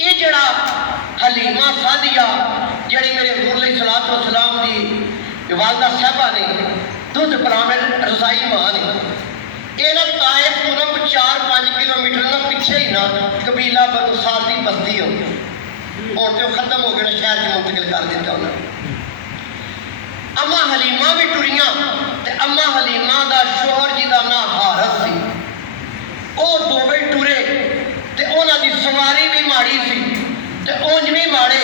ये जड़ा हलीमा सादिया जड़ी मेरे हजूर सलातो सलाम की वालदा साहबा ने दुध पिलाने रजाई मां ने ये ना ताइफ तो ना 4-5 किलोमीटर ना पिछे ही ना कबीला बनु साद की बस्ती हो गई। हूँ तो खत्म हो गए ना, शहर च मुंतकिल कर दिता उन्होंने। अम्मा हलीमा भी टुरियां ते अम्मा हलीमा का शोहर जी का नाम हारस सी। वो दोवें टुरे ते उन्हां दी सवारी भी माड़ी सी ते उंज भी माड़े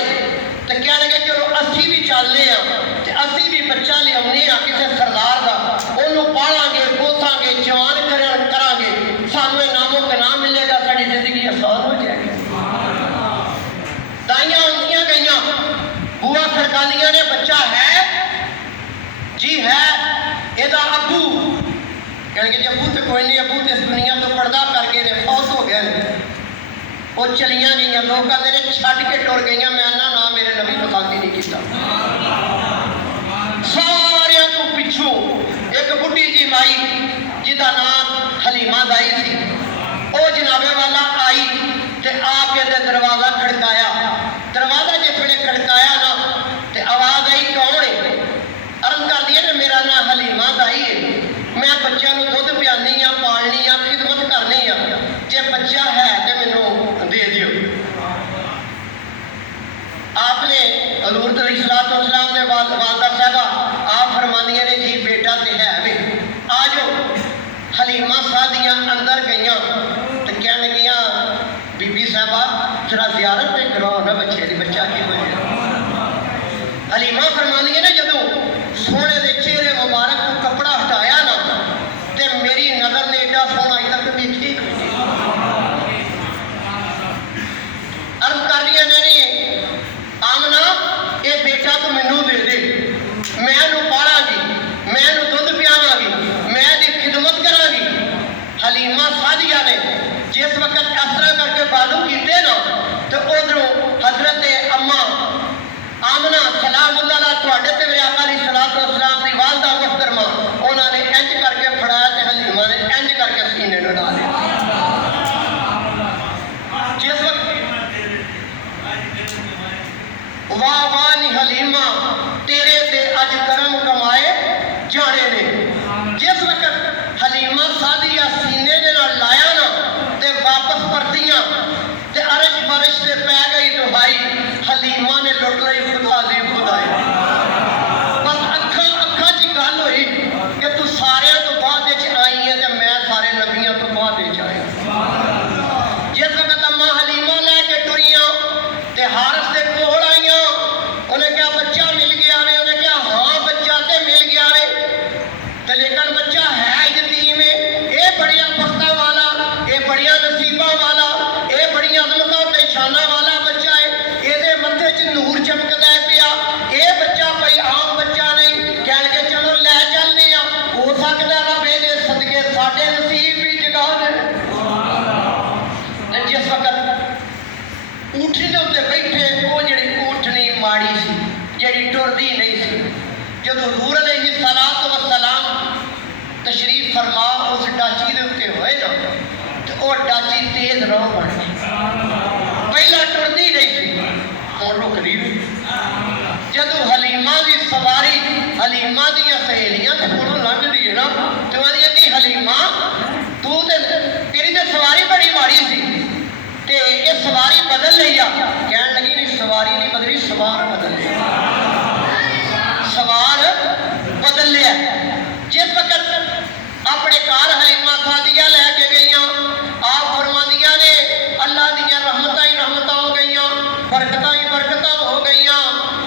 ते कह लगे चलो असी भी चलने ते असी भी बच्चा लियाने किसी सरदार का, उन्होंने पालांगे पोसांगे जवान करांगे, सानू नामो कनाम मिलेगा, साड़ी जिंदगी आसान हो जाएगी। दाइयां आंदियां गईयां, बुआ सरकालियां ने बच्चा है जी है, एदा अबू कहेंगे जी अबू तो कोई नहीं, अबू तो इस दुनिया तो पर्दा करके ने फौत हो गए। वो चलिया गई, लोग कहते ने छड़ के टुर गई। मैं ना ना मेरे नबी पसंद ही नहीं किया। सारे तो पिछू एक बुढ़ी जी माई जिदा नाम हलीमा दाई सी, वो जनाबे वाला आई ते आके दे दरवाजा खड़काया। दरवाजा जिसने खड़काया ना ते आवाज आई कौन है? अर्ज कर दिया ने मेरा नाम हलीमा दाई है, मैं बच्चों को दुध पियानी हाँ, पालनी हाँ, खिदमत करनी हाँ, जे बच्चा है तो मैनू दे दियो। आपने हजूर सलाम ने वालदा साहबा आप फरमानिया ने जी बेटा तो है वे आ जाओ। हलीमा सादियाँ अंदर गई तो कह लगियाँ बीबी साहबा जरा जियारत तो कराओ ना बच्चे की, बच्चा की हो जाए। हलीमा फरमानिया ने जदों सोने के चेहरे मुबारक को कपड़ा हटाया ना तो मेरी नज़र ने एडा सोना अज तक देखी। अर्ज कर रही ने आमना ये बेटा तो मैनू दे दे, मैं पालांगी, मैं दुध पियावांगी, मैं दी खिदमत करांगी। हलीमा सादिया ने जिस वक्त इस तरह करके बालू किए ना तो उधरों हजरत अम्मा आमना सलामुल्लाह तुहाडे ते मेरे आका दी सलातो सलाम दी वालदा मुहतरमा उन्होंने इंज करके फड़ाया ते हलीमा ने इंज करके सीने नूं ला लिया। जिस वक्त वाह वाह नी हलीमा तेरे ते अज करम कमाए जाने ने। जिस वक्त हलीमा सादिया सीने दे नाल लाया ना ते वापस परतियां ते अरश बरश से पै गई दुहाई। हलीमा ने लुट लई खुदा दी खुदाई। बस अखा अखा च गल हुई कि तू सारे तो बाद आई है ते मैं सारे नबियों तो बाद आया। जिस वक्त अम्मा हलीमा लैके टुरियां ते हारस के कोल आईयां, उन्हें क्या बच्चा मिल गया वे? उन्हें क्या हाँ बच्चा तो मिल गया वे ते लेकिन बच्चा है यतीम है। ये बड़िया बख्तां वाला, ये बड़िया नसीबा वाला, ये बड़िया अजमतां ते शाना वाला बच्चा है। ये मत्थे च नूर चमकदा है पिया। ये बच्चा कोई आम बच्चा नहीं। कह के चलो लै चलने हो सकता रब ये सदके साडे नसीब भी जगा दे। जिस वक्त ऊँटनी के उत्ते बैठे वो जी ऊँटनी माड़ी सी जी टुरदी नहीं सी, जब हजूर अलैहिस्सलातु वस्सलाम तशरीफ फरमा उस डाची के उत्ते होए ना तो वह डाची तेज रह बन गई। पहला टुरदी नहीं सी, हुण रुकदी भी। जदों हलीमा की सवारी हलीमा दियां सहेलियां ते कोलों लंघदी है ना तो आंदियां कि हलीमा तू ते तेरी तो सवारी बड़ी माड़ी सी ते ये सवारी बदल ली आ। कहन लगी नहीं सवारी नहीं बदली, सवार बदल लिया, सवार बदल लिया। जिस वक्त अपने घर हलीमा सादिया लैके गई आप फरमादियां ने अल्लाह दियां रहमतां ही रहमतां हो गई, बरकतां ही बरकतां हो गई।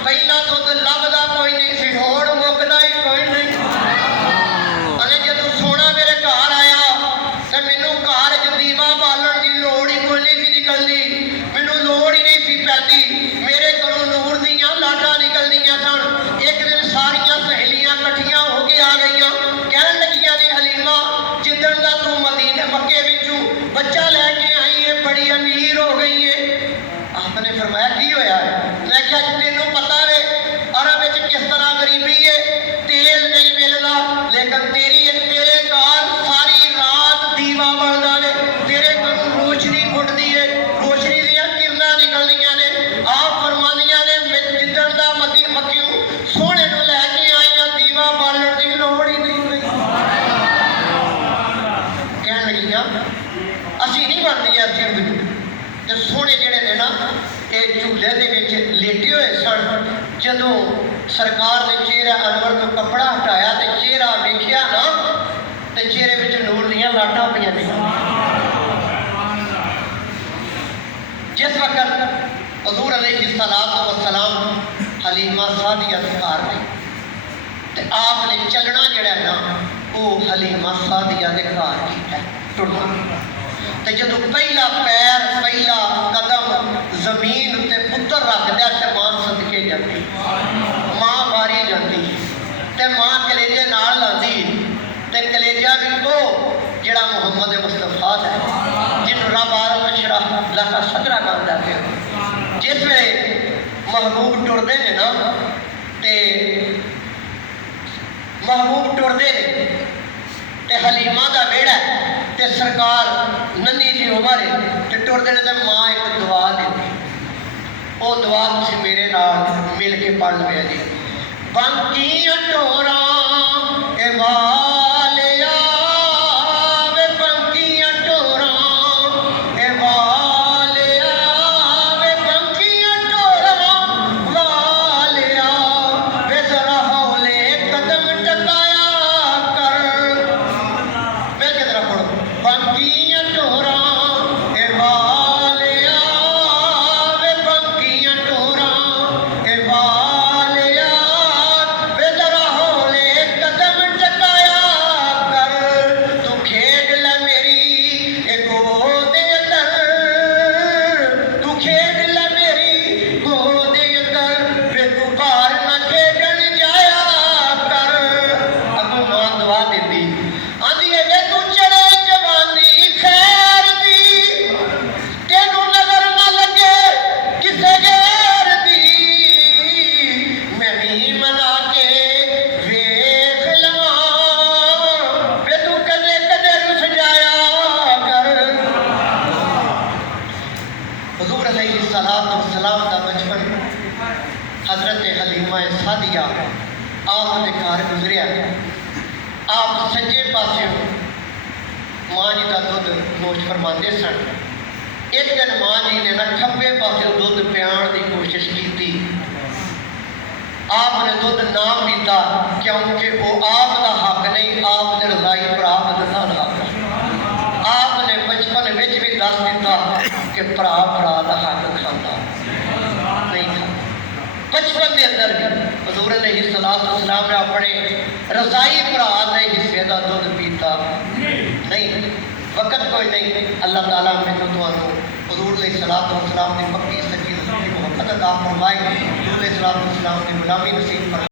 पहला दुध लभदा कोई नहीं सी, होड़ मुकदा ही कोई नहीं। अरे जदों सोना मेरे घर आया तो मैनू घर च दीवा ਸਿੰਘ ਨੂੰ ਤੇ ਸੋਹਣੇ ਜਿਹੜੇ ਨੇ ਨਾ ਇਹ ਝੂਲੇ ਦੇ ਵਿੱਚ ਲੇਟੇ ਹੋਏ ਸਨ। ਜਦੋਂ ਸਰਕਾਰ ਨੇ ਚਿਹਰਾ ਅਨਵਰ ਤੋਂ ਕੱਪੜਾ ਹਟਾਇਆ ਤੇ ਚਿਹਰਾ ਵੇਖਿਆ ਨਾ ਤੇ ਚਿਹਰੇ ਵਿੱਚ ਨੂਰ ਦੀਆਂ ਲਾਟਾਂ ਪਈਆਂ ਨੇ। जिस वक्त हजूर अलैहिस्सलाम हलीमा सादिया दे घर गए तो आपने चलना जड़ा है ना वो हलीमा सादिया के घर किया टुरना। तो जो पहला पैर पहला कदम जमीन उत्ते पुत्र रख दिया तो मां सदके जाती, मां वारी जाती तो मां कलेजे नाल लाती ते कलेजा भी वो जड़ा मुहम्मद मुस्तफा है जिन्होंने रब आलम अशरफ लाका सदरा कहता है। जिस वे महबूब टुरदे ने ना ते महबूब टुरदे ते हलीमा का बेड़ा ते सरकार नन्ही जी उमर है ते टुरदे ने ते मां एक दुआ देती, वो दुआ तुसीं मेरे नाल मिल के पढ़ लिया जी। बांकी टोरा ए वालिया वे बांकी टोरा ए वालिया वे बांकी टोरा वालिया वे जरा हौले कदम टकाया कर। मैं किधर पढ़ो बांकी टोरा ए वालिया वे बांकी टोरा ए वालिया वे जरा हौले कदम टकाया कर। तू खेड ले मेरी ए गोदे अंदर, तू खेड ले मेरी गोदे अंदर वे तू बाहर ना खेडन जाया कर। अगू मां दुआ देती आंदी है वे तू चढ़े जवानी खैर दी, तेनू नजर ना लगे किसे गैर दी, मैं भी मना के वेख लवां वे तू कदे कदे रुस जाया कर। हुजूर अलैहिस्सलातु वस्सलाम दा बचपन हजरत हलीमा सादिया आप दे घर गुजरिया। आप सज्जे पास्यों मां जी का दुध नोश फरमाते सन। एक दिन मां जी ने ना खब्बे पास्यों दुध पियाण की कोशिश की। आपने दुध ना पीता क्योंकि वो आप का हक नहीं, आप दे रज़ाई भरा बदलना दा हक है। आपने बचपन में भी दस दिता कि भरा भरा का हक खांदा नहीं खाता। बचपन के अंदर भी हजूर अलैहिस्सलाम ने अपने रज़ाई भरा के हिस्से का दुध पीता नहीं। वक़्त कोई नहीं, अल्लाह ताला मैनू तुहानू हजूर अलैहिस्सलाम की पक्की सच्ची रसूल की मोहब्बत अता फरमाए, हजूर अलैहिस्सलाम की गुलामी नसीब फरमाए।